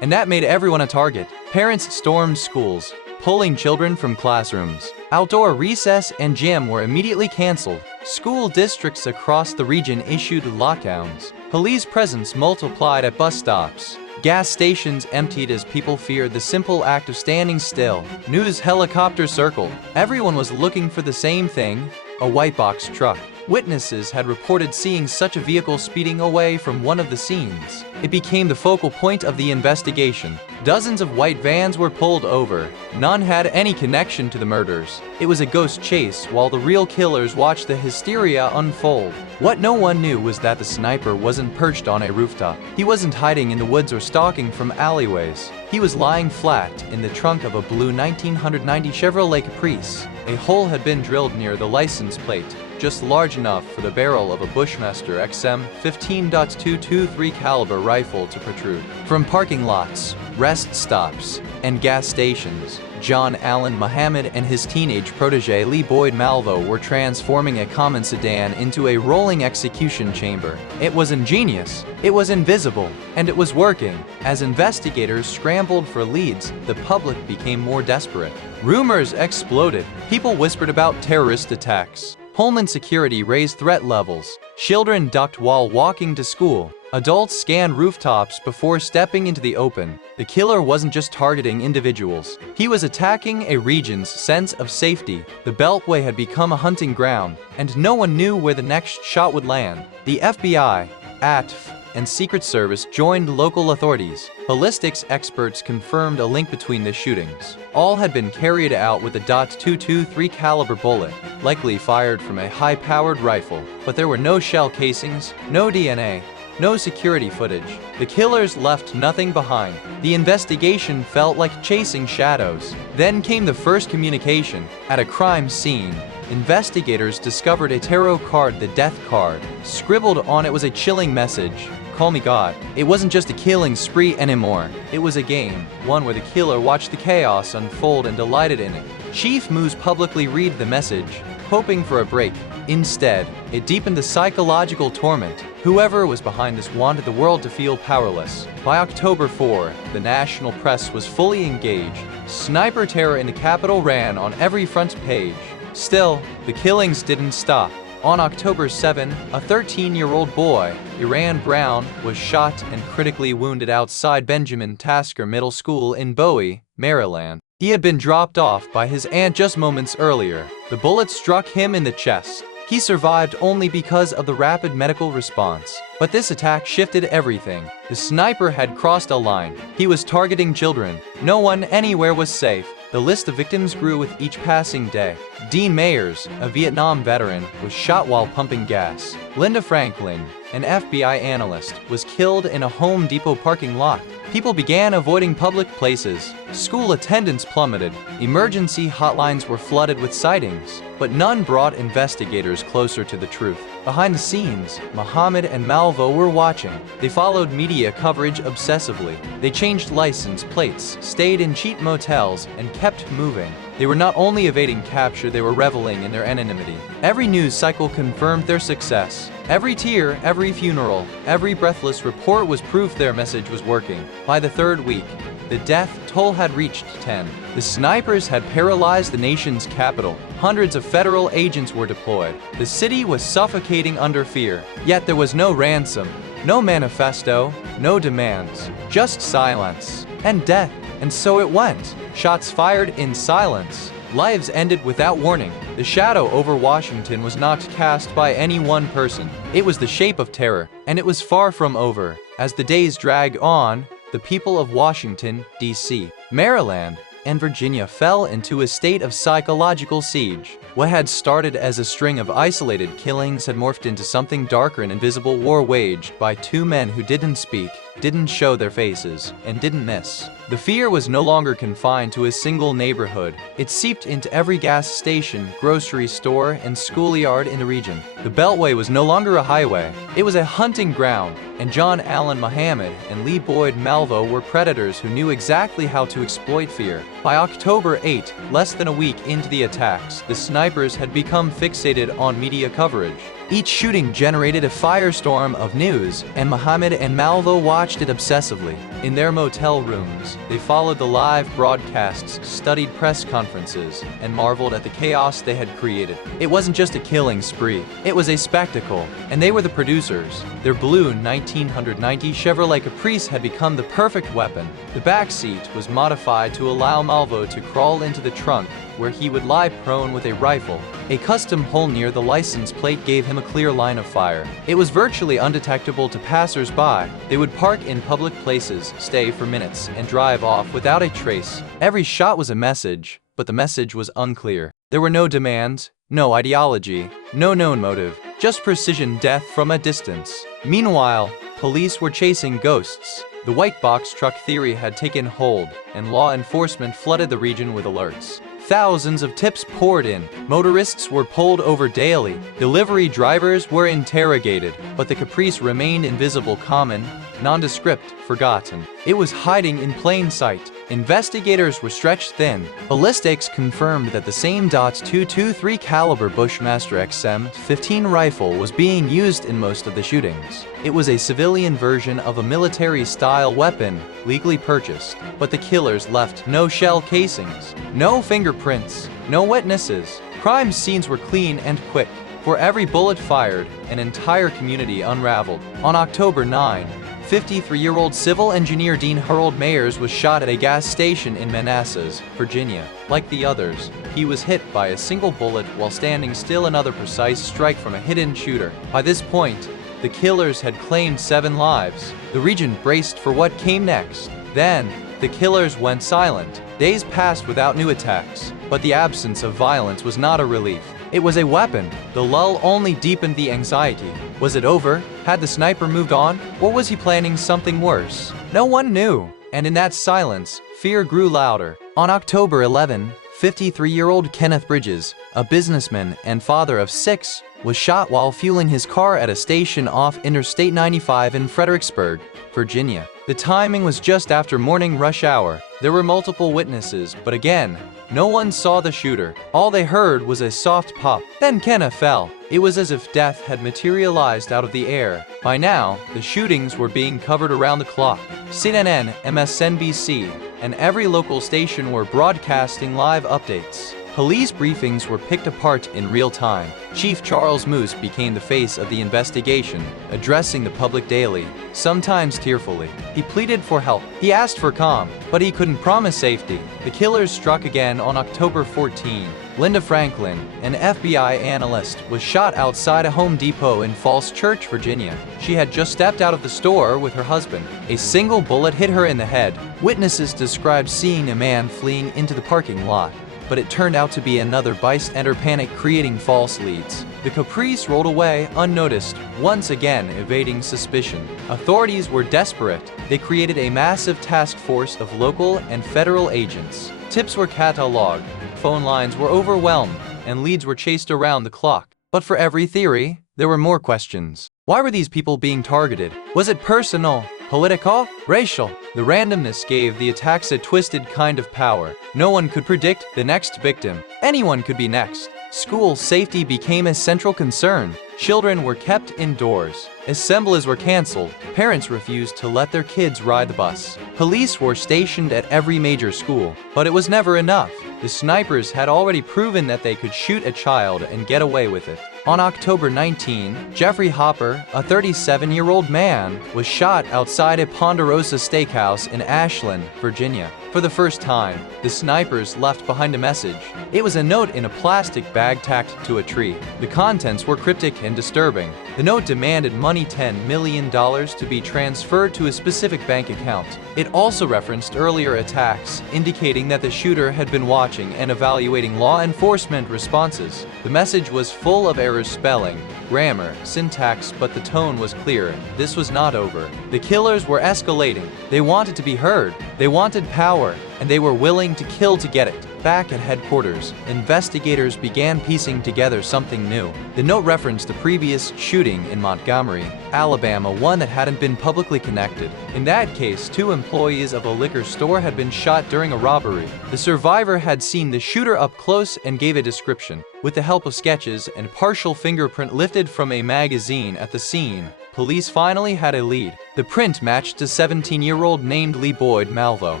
and that made everyone a target. Parents stormed schools, pulling children from classrooms. Outdoor recess and gym were immediately canceled. School districts across the region issued lockdowns. Police presence multiplied at bus stops. Gas stations emptied as people feared the simple act of standing still. News helicopters circled. Everyone was looking for the same thing, a white box truck. Witnesses had reported seeing such a vehicle speeding away from one of the scenes. It became the focal point of the investigation. Dozens of white vans were pulled over. None had any connection to the murders. It was a ghost chase while the real killers watched the hysteria unfold. What no one knew was that the sniper wasn't perched on a rooftop. He wasn't hiding in the woods or stalking from alleyways. He was lying flat in the trunk of a blue 1990 Chevrolet Caprice. A hole had been drilled near the license plate, just large enough for the barrel of a Bushmaster XM 15.223 caliber rifle to protrude. From parking lots, rest stops, and gas stations, John Allen Muhammad and his teenage protege Lee Boyd Malvo were transforming a common sedan into a rolling execution chamber. It was ingenious, it was invisible, and it was working. As investigators scrambled for leads, the public became more desperate. Rumors exploded. People whispered about terrorist attacks. Homeland Security raised threat levels. Children ducked while walking to school. Adults scanned rooftops before stepping into the open. The killer wasn't just targeting individuals. He was attacking a region's sense of safety. The Beltway had become a hunting ground, and no one knew where the next shot would land. The FBI, ATF, and Secret Service joined local authorities. Ballistics experts confirmed a link between the shootings. All had been carried out with a .223 caliber bullet, likely fired from a high-powered rifle. But there were no shell casings, no DNA, no security footage. The killers left nothing behind. The investigation felt like chasing shadows. Then came the first communication. At a crime scene, investigators discovered a tarot card, the Death card. Scribbled on it was a chilling message. Call me God. It wasn't just a killing spree anymore. It was a game, one where the killer watched the chaos unfold and delighted in it. Chief Moose publicly read the message, hoping for a break. Instead, it deepened the psychological torment. Whoever was behind this wanted the world to feel powerless. By October 4, the national press was fully engaged. Sniper terror in the capital ran on every front page. Still, the killings didn't stop. On October 7, a 13-year-old boy, Iran Brown, was shot and critically wounded outside Benjamin Tasker Middle School in Bowie, Maryland. He had been dropped off by his aunt just moments earlier. The bullet struck him in the chest. He survived only because of the rapid medical response. But this attack shifted everything. The sniper had crossed a line. He was targeting children. No one anywhere was safe. The list of victims grew with each passing day. Dean Mayers, a Vietnam veteran, was shot while pumping gas. Linda Franklin, an FBI analyst, was killed in a Home Depot parking lot. People began avoiding public places. School attendance plummeted. Emergency hotlines were flooded with sightings, but none brought investigators closer to the truth. Behind the scenes, Muhammad and Malvo were watching. They followed media coverage obsessively. They changed license plates, stayed in cheap motels, and kept moving. They were not only evading capture, they were reveling in their anonymity. Every news cycle confirmed their success. Every tear, every funeral, every breathless report was proof their message was working. By the third week, the death toll had reached 10. The snipers had paralyzed the nation's capital. Hundreds of federal agents were deployed. The city was suffocating under fear. Yet there was no ransom, no manifesto, no demands, just silence and death. And so it went. Shots fired in silence. Lives ended without warning. The shadow over Washington was not cast by any one person. It was the shape of terror, and it was far from over. As the days dragged on, the people of Washington, D.C., Maryland, and Virginia fell into a state of psychological siege. What had started as a string of isolated killings had morphed into something darker, an invisible war waged by two men who didn't speak, didn't show their faces, and didn't miss. The fear was no longer confined to a single neighborhood. It seeped into every gas station, grocery store, and schoolyard in the region. The Beltway was no longer a highway. It was a hunting ground, and John Allen Muhammad and Lee Boyd Malvo were predators who knew exactly how to exploit fear. By October 8, less than a week into the attacks, the snipers had become fixated on media coverage. Each shooting generated a firestorm of news, and Muhammad and Malvo watched it obsessively. In their motel rooms, they followed the live broadcasts, studied press conferences, and marveled at the chaos they had created. It wasn't just a killing spree, it was a spectacle, and they were the producers. Their blue 1990 Chevrolet Caprice had become the perfect weapon. The back seat was modified to allow Malvo to crawl into the trunk, where he would lie prone with a rifle. A custom hole near the license plate gave him a clear line of fire. It was virtually undetectable to passers-by. They would park in public places, stay for minutes, and drive off without a trace. Every shot was a message, but the message was unclear. There were no demands, no ideology, no known motive, just precision death from a distance. Meanwhile, police were chasing ghosts. The white box truck theory had taken hold, and law enforcement flooded the region with alerts. Thousands of tips poured in. Motorists were pulled over daily. Delivery drivers were interrogated, but the Caprice remained invisible, common, nondescript, forgotten. It was hiding in plain sight. Investigators were stretched thin. Ballistics confirmed that the same .223 caliber Bushmaster XM-15 rifle was being used in most of the shootings. It was a civilian version of a military-style weapon, legally purchased, but the killers left no shell casings, no fingerprints, no witnesses. Crime scenes were clean and quick. For every bullet fired, an entire community unraveled. On October 9, 53-year-old civil engineer Dean Harold Mayers was shot at a gas station in Manassas, Virginia. Like the others, he was hit by a single bullet while standing still, another precise strike from a hidden shooter. By this point, the killers had claimed 7 lives. The region braced for what came next. Then, the killers went silent. Days passed without new attacks, but the absence of violence was not a relief. It was a weapon. The lull only deepened the anxiety. Was it over? Had the sniper moved on? Or was he planning something worse? No one knew. And in that silence, fear grew louder. On October 11, 53-year-old Kenneth Bridges, a businessman and father of 6, was shot while fueling his car at a station off Interstate 95 in Fredericksburg, Virginia. The timing was just after morning rush hour. There were multiple witnesses, but again, no one saw the shooter. All they heard was a soft pop. Then Kenneth fell. It was as if death had materialized out of the air. By now, the shootings were being covered around the clock. CNN, MSNBC, and every local station were broadcasting live updates. Police briefings were picked apart in real time. Chief Charles Moose became the face of the investigation, addressing the public daily, sometimes tearfully. He pleaded for help. He asked for calm, but he couldn't promise safety. The killers struck again on October 14. Linda Franklin, an FBI analyst, was shot outside a Home Depot in Falls Church, Virginia. She had just stepped out of the store with her husband. A single bullet hit her in the head. Witnesses described seeing a man fleeing into the parking lot, but it turned out to be another bystander, panic creating false leads. The Caprice rolled away unnoticed, once again evading suspicion. Authorities were desperate. They created a massive task force of local and federal agents. Tips were cataloged, phone lines were overwhelmed, and leads were chased around the clock. But for every theory, there were more questions. Why were these people being targeted? Was it personal, political, racial? The randomness gave the attacks a twisted kind of power. No one could predict the next victim. Anyone could be next. School safety became a central concern. Children were kept indoors. Assemblies were canceled. Parents refused to let their kids ride the bus. Police were stationed at every major school. But it was never enough. The snipers had already proven that they could shoot a child and get away with it. On October 19, Jeffrey Hopper, a 37-year-old man, was shot outside a Ponderosa steakhouse in Ashland, Virginia. For the first time, the snipers left behind a message. It was a note in a plastic bag tacked to a tree. The contents were cryptic and disturbing. The note demanded money, $10 million, to be transferred to a specific bank account. It also referenced earlier attacks, indicating that the shooter had been watching and evaluating law enforcement responses. The message was full of errors, spelling, grammar, syntax, but the tone was clear. This was not over. The killers were escalating. They wanted to be heard. They wanted power, and they were willing to kill to get it. Back at headquarters, investigators began piecing together something new. The note referenced the previous shooting in Montgomery, Alabama, one that hadn't been publicly connected. In that case, 2 employees of a liquor store had been shot during a robbery. The survivor had seen the shooter up close and gave a description. With the help of sketches and partial fingerprint lifted from a magazine at the scene, police finally had a lead. The print matched a 17-year-old named Lee Boyd Malvo.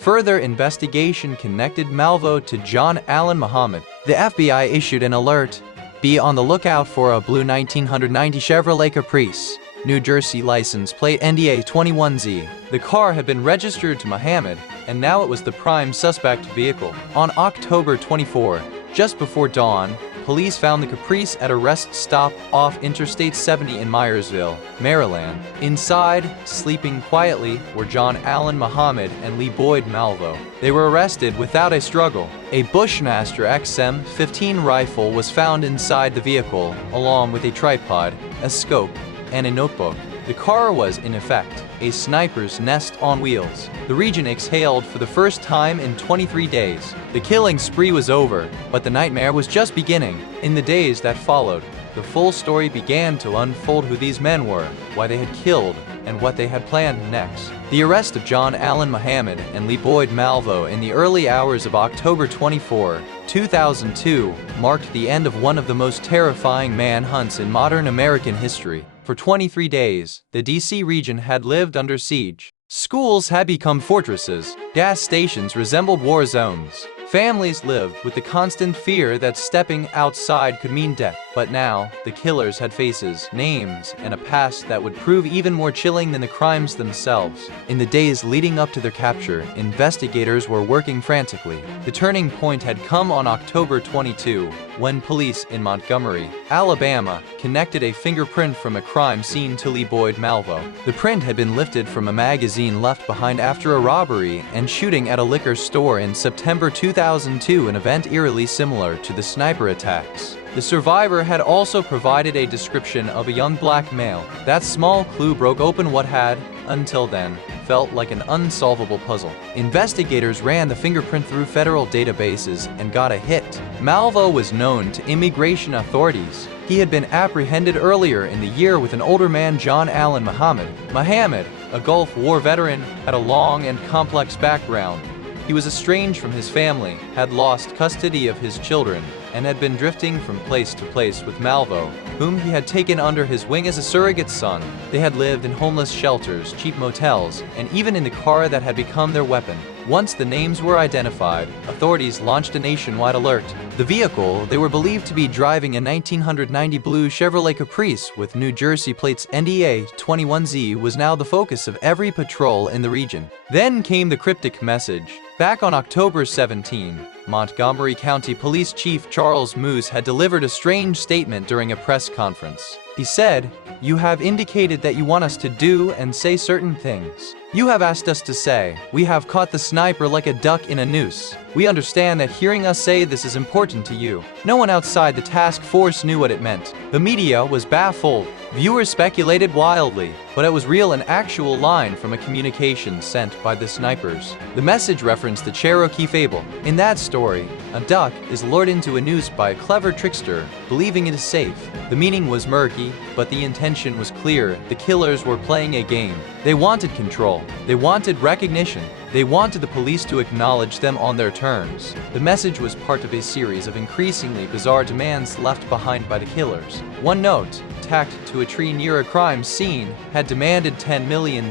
Further investigation connected Malvo to John Allen Muhammad. The FBI issued an alert. Be on the lookout for a blue 1990 Chevrolet Caprice, New Jersey license plate NDA 21Z. The car had been registered to Muhammad, and now it was the prime suspect vehicle. On October 24, just before dawn, police found the Caprice at a rest stop off Interstate 70 in Myersville, Maryland. Inside, sleeping quietly, were John Allen Muhammad and Lee Boyd Malvo. They were arrested without a struggle. A Bushmaster XM-15 rifle was found inside the vehicle, along with a tripod, a scope, and a notebook. The car was, in effect, a sniper's nest on wheels. The region exhaled for the first time in 23 days. The killing spree was over, but the nightmare was just beginning. In the days that followed, the full story began to unfold: who these men were, why they had killed, and what they had planned next. The arrest of John Allen Muhammad and Lee Boyd Malvo in the early hours of October 24, 2002, marked the end of one of the most terrifying manhunts in modern American history. For 23 days, the D.C. region had lived under siege. Schools had become fortresses. Gas stations resembled war zones. Families lived with the constant fear that stepping outside could mean death. But now, the killers had faces, names, and a past that would prove even more chilling than the crimes themselves. In the days leading up to their capture, investigators were working frantically. The turning point had come on October 22, when police in Montgomery, Alabama, connected a fingerprint from a crime scene to Lee Boyd Malvo. The print had been lifted from a magazine left behind after a robbery and shooting at a liquor store in September 2002, an event eerily similar to the sniper attacks. The survivor had also provided a description of a young black male. That small clue broke open what had, until then, felt like an unsolvable puzzle. Investigators ran the fingerprint through federal databases and got a hit. Malvo was known to immigration authorities. He had been apprehended earlier in the year with an older man, John Allen Muhammad. Muhammad, a Gulf War veteran, had a long and complex background. He was estranged from his family, had lost custody of his children, and had been drifting from place to place with Malvo, whom he had taken under his wing as a surrogate son. They had lived in homeless shelters, cheap motels, and even in the car that had become their weapon. Once the names were identified, authorities launched a nationwide alert. The vehicle they were believed to be driving, a 1990 blue Chevrolet Caprice with New Jersey plates NDA 21Z, was now the focus of every patrol in the region. Then came the cryptic message. Back on October 17, Montgomery County Police Chief Charles Moose had delivered a strange statement during a press conference. He said, "You have indicated that you want us to do and say certain things. You have asked us to say, we have caught the sniper like a duck in a noose. We understand that hearing us say this is important to you." No one outside the task force knew what it meant. The media was baffled. Viewers speculated wildly, but it was real, an actual line from a communication sent by the snipers. The message referenced the Cherokee fable. In that story, a duck is lured into a noose by a clever trickster, believing it is safe. The meaning was murky, but the intention was clear. The killers were playing a game. They wanted control. They wanted recognition. They wanted the police to acknowledge them on their terms. The message was part of a series of increasingly bizarre demands left behind by the killers. One note, tacked to a tree near a crime scene, had demanded $10 million.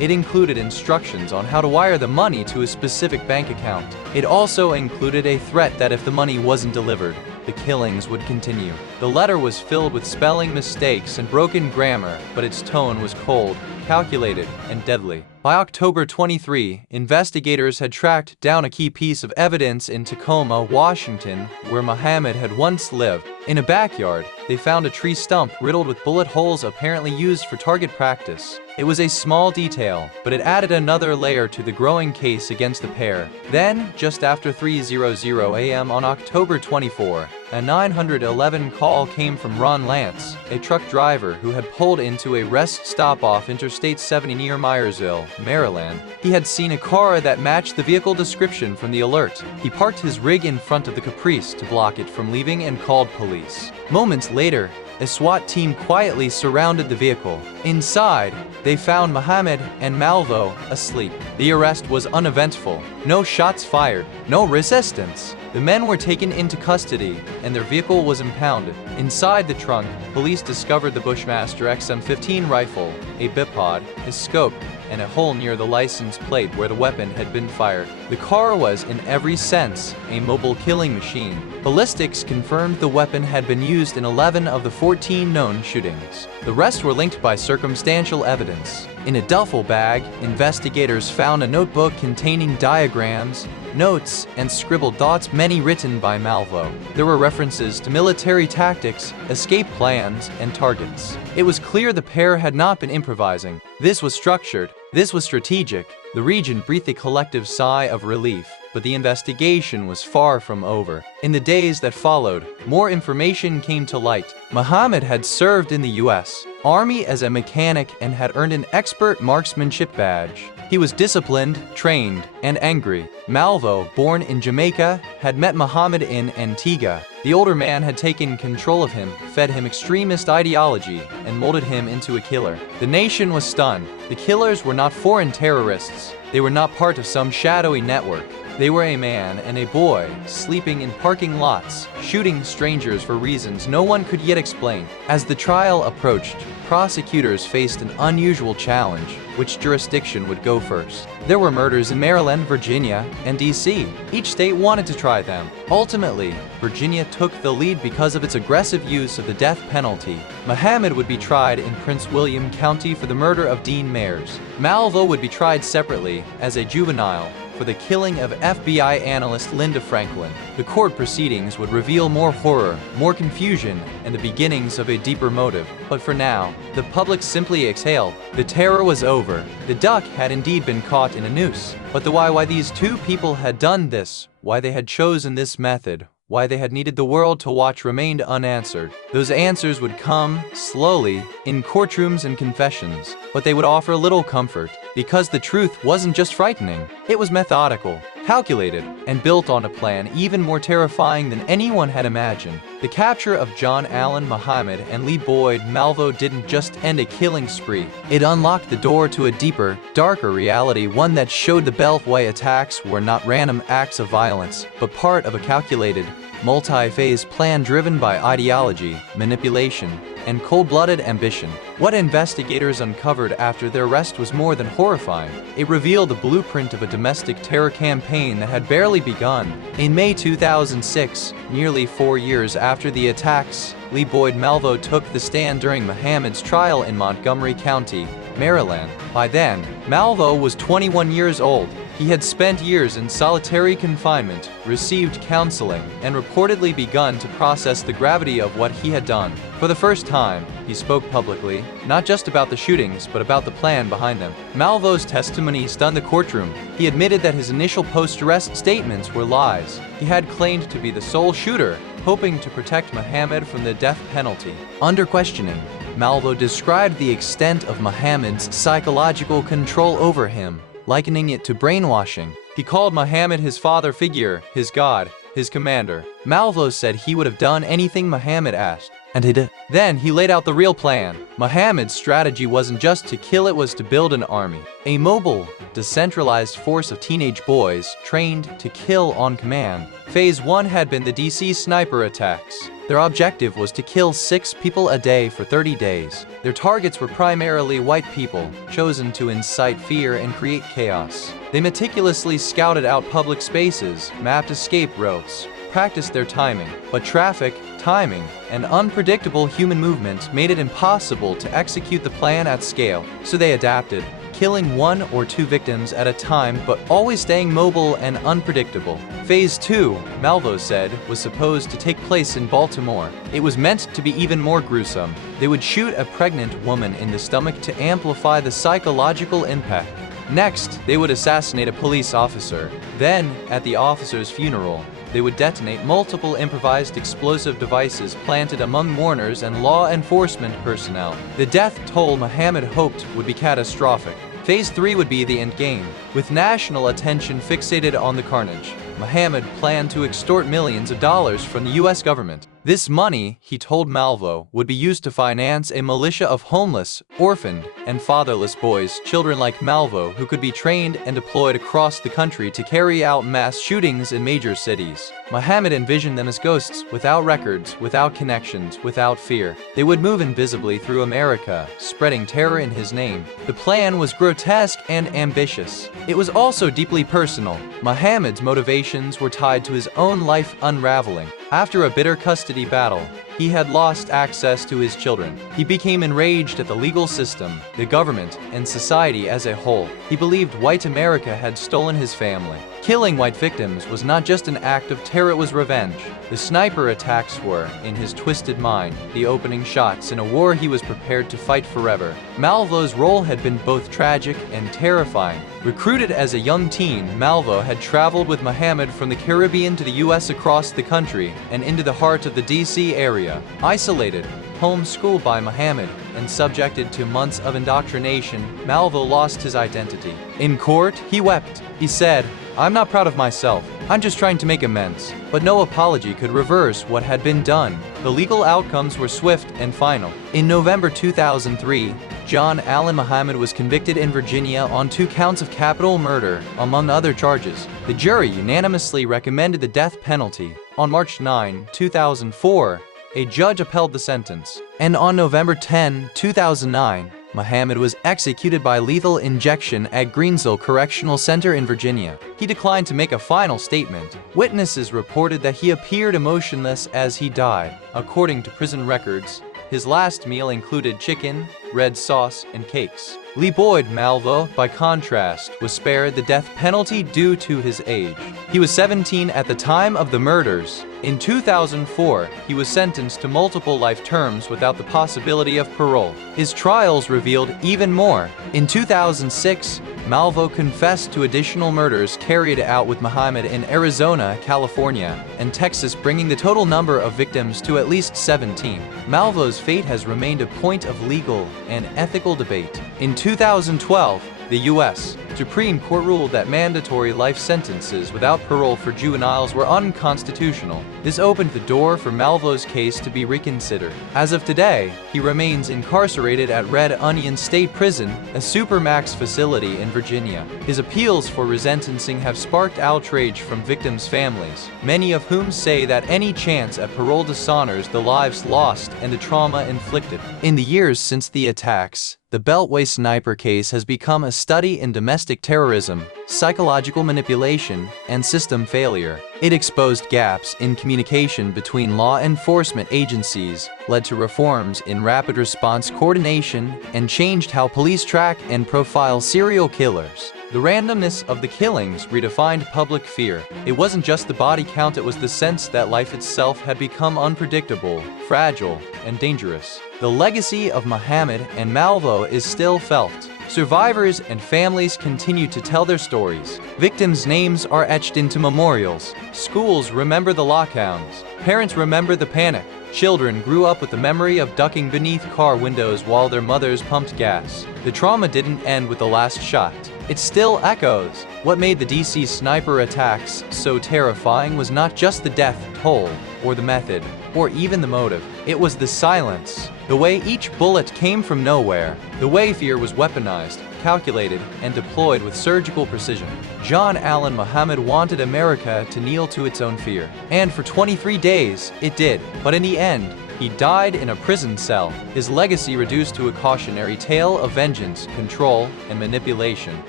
It included instructions on how to wire the money to a specific bank account. It also included a threat that if the money wasn't delivered, the killings would continue. The letter was filled with spelling mistakes and broken grammar, but its tone was cold, calculated, and deadly. By October 23, investigators had tracked down a key piece of evidence in Tacoma, Washington, where Muhammad had once lived. In a backyard, they found a tree stump riddled with bullet holes apparently used for target practice. It was a small detail, but it added another layer to the growing case against the pair. Then, just after 3:00 a.m. on October 24, a 911 call came from Ron Lance, a truck driver who had pulled into a rest stop off Interstate 70 near Myersville, Maryland. He had seen a car that matched the vehicle description from the alert. He parked his rig in front of the Caprice to block it from leaving and called police. Moments later, a SWAT team quietly surrounded the vehicle. Inside, they found Muhammad and Malvo asleep. The arrest was uneventful. No shots fired, no resistance. The men were taken into custody, and their vehicle was impounded. Inside the trunk, police discovered the Bushmaster XM15 rifle, a bipod, a scope, and a hole near the license plate where the weapon had been fired. The car was, in every sense, a mobile killing machine. Ballistics confirmed the weapon had been used in 11 of the 14 known shootings. The rest were linked by circumstantial evidence. In a duffel bag, investigators found a notebook containing diagrams, notes, and scribbled thoughts, many written by Malvo. There were references to military tactics, escape plans, and targets. It was clear the pair had not been improvising. This was structured. This was strategic. The region breathed a collective sigh of relief, but the investigation was far from over. In the days that followed, more information came to light. Muhammad had served in the U.S. Army as a mechanic and had earned an expert marksmanship badge. He was disciplined, trained, and angry. Malvo, born in Jamaica, had met Muhammad in Antigua. The older man had taken control of him, fed him extremist ideology, and molded him into a killer. The nation was stunned. The killers were not foreign terrorists. They were not part of some shadowy network. They were a man and a boy, sleeping in parking lots, shooting strangers for reasons no one could yet explain. As the trial approached, prosecutors faced an unusual challenge: which jurisdiction would go first. There were murders in Maryland, Virginia, and D.C. Each state wanted to try them. Ultimately, Virginia took the lead because of its aggressive use of the death penalty. Muhammad would be tried in Prince William County for the murder of Dean Mayers. Malvo would be tried separately as a juvenile for the killing of FBI analyst Linda Franklin. The court proceedings would reveal more horror, more confusion, and the beginnings of a deeper motive. But for now, the public simply exhaled. The terror was over. The duck had indeed been caught in a noose. But the why these two people had done this, why they had chosen this method, why they had needed the world to watch remained unanswered. Those answers would come, slowly, in courtrooms and confessions, but they would offer little comfort, because the truth wasn't just frightening, it was methodical, calculated, and built on a plan even more terrifying than anyone had imagined. The capture of John Allen Muhammad and Lee Boyd Malvo didn't just end a killing spree. It unlocked the door to a deeper, darker reality, one that showed the Beltway attacks were not random acts of violence, but part of a calculated, multi-phase plan driven by ideology, manipulation, and cold-blooded ambition. What investigators uncovered after their arrest was more than horrifying. It revealed the blueprint of a domestic terror campaign that had barely begun. In May 2006, nearly 4 years after the attacks, Lee Boyd Malvo took the stand during Muhammad's trial in Montgomery County, Maryland. By then, Malvo was 21 years old. He had spent years in solitary confinement, received counseling, and reportedly begun to process the gravity of what he had done. For the first time, he spoke publicly, not just about the shootings, but about the plan behind them. Malvo's testimony stunned the courtroom. He admitted that his initial post-arrest statements were lies. He had claimed to be the sole shooter, hoping to protect Muhammad from the death penalty. Under questioning, Malvo described the extent of Muhammad's psychological control over him, likening it to brainwashing. He called Muhammad his father figure, his god, his commander. Malvo said he would have done anything Muhammad asked, and he did. Then he laid out the real plan. Muhammad's strategy wasn't just to kill, it was to build an army. A mobile, decentralized force of teenage boys trained to kill on command. Phase 1 had been the D.C. sniper attacks. Their objective was to kill 6 people a day for 30 days. Their targets were primarily white people, chosen to incite fear and create chaos. They meticulously scouted out public spaces, mapped escape routes, practiced their timing, but traffic, timing, and unpredictable human movement made it impossible to execute the plan at scale. So they adapted, killing 1 or 2 victims at a time but always staying mobile and unpredictable. Phase 2, Malvo said, was supposed to take place in Baltimore. It was meant to be even more gruesome. They would shoot a pregnant woman in the stomach to amplify the psychological impact. Next, they would assassinate a police officer. Then, at the officer's funeral, they would detonate multiple improvised explosive devices planted among mourners and law enforcement personnel. The death toll Muhammad hoped would be catastrophic. Phase 3 would be the endgame. With national attention fixated on the carnage, Muhammad planned to extort millions of dollars from the US government. This money, he told Malvo, would be used to finance a militia of homeless, orphaned, and fatherless boys, children like Malvo, who could be trained and deployed across the country to carry out mass shootings in major cities. Muhammad envisioned them as ghosts, without records, without connections, without fear. They would move invisibly through America, spreading terror in his name. The plan was grotesque and ambitious. It was also deeply personal. Muhammad's motivations were tied to his own life unraveling. After a bitter custody battle, he had lost access to his children. He became enraged at the legal system, the government, and society as a whole. He believed white America had stolen his family. Killing white victims was not just an act of terror, it was revenge. The sniper attacks were, in his twisted mind, the opening shots in a war he was prepared to fight forever. Malvo's role had been both tragic and terrifying. Recruited as a young teen, Malvo had traveled with Muhammad from the Caribbean to the US, across the country, and into the heart of the D.C. area. Isolated, homeschooled by Muhammad, and subjected to months of indoctrination, Malvo lost his identity. In court, he wept. He said, "I'm not proud of myself. I'm just trying to make amends." But no apology could reverse what had been done. The legal outcomes were swift and final. In November 2003, John Allen Muhammad was convicted in Virginia on 2 counts of capital murder, among other charges. The jury unanimously recommended the death penalty. On March 9, 2004, a judge upheld the sentence. And on November 10, 2009, Muhammad was executed by lethal injection at Greensville Correctional Center in Virginia. He declined to make a final statement. Witnesses reported that he appeared emotionless as he died. According to prison records, his last meal included chicken, red sauce, and cakes. Lee Boyd Malvo, by contrast, was spared the death penalty due to his age. He was 17 at the time of the murders. In 2004, he was sentenced to multiple life terms without the possibility of parole. His trials revealed even more. In 2006, Malvo confessed to additional murders carried out with Muhammad in Arizona, California, and Texas, bringing the total number of victims to at least 17. Malvo's fate has remained a point of legal and ethical debate. In 2012, the U.S. Supreme Court ruled that mandatory life sentences without parole for juveniles were unconstitutional. This opened the door for Malvo's case to be reconsidered. As of today, he remains incarcerated at Red Onion State Prison, a supermax facility in Virginia. His appeals for resentencing have sparked outrage from victims' families, many of whom say that any chance at parole dishonors the lives lost and the trauma inflicted. In the years since the attacks, the Beltway sniper case has become a study in domestic terrorism, psychological manipulation, and system failure. It exposed gaps in communication between law enforcement agencies, led to reforms in rapid response coordination, and changed how police track and profile serial killers. The randomness of the killings redefined public fear. It wasn't just the body count, it was the sense that life itself had become unpredictable, fragile, and dangerous. The legacy of Muhammad and Malvo is still felt. Survivors and families continue to tell their stories. Victims' names are etched into memorials. Schools remember the lockdowns. Parents remember the panic. Children grew up with the memory of ducking beneath car windows while their mothers pumped gas. The trauma didn't end with the last shot. It still echoes. What made the D.C. sniper attacks so terrifying was not just the death toll, or the method, or even the motive. It was the silence. The way each bullet came from nowhere. The way fear was weaponized, calculated, and deployed with surgical precision. John Allen Muhammad wanted America to kneel to its own fear. And for 23 days, it did. But in the end, he died in a prison cell, his legacy reduced to a cautionary tale of vengeance, control, and manipulation.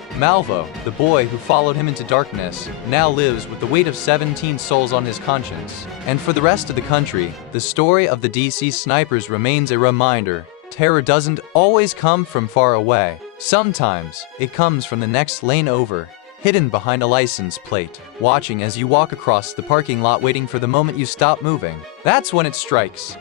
Malvo, the boy who followed him into darkness, now lives with the weight of 17 souls on his conscience. And for the rest of the country, the story of the D.C. snipers remains a reminder terror doesn't always come from far away. Sometimes, it comes from the next lane over, hidden behind a license plate, watching as you walk across the parking lot waiting for the moment you stop moving. That's when it strikes.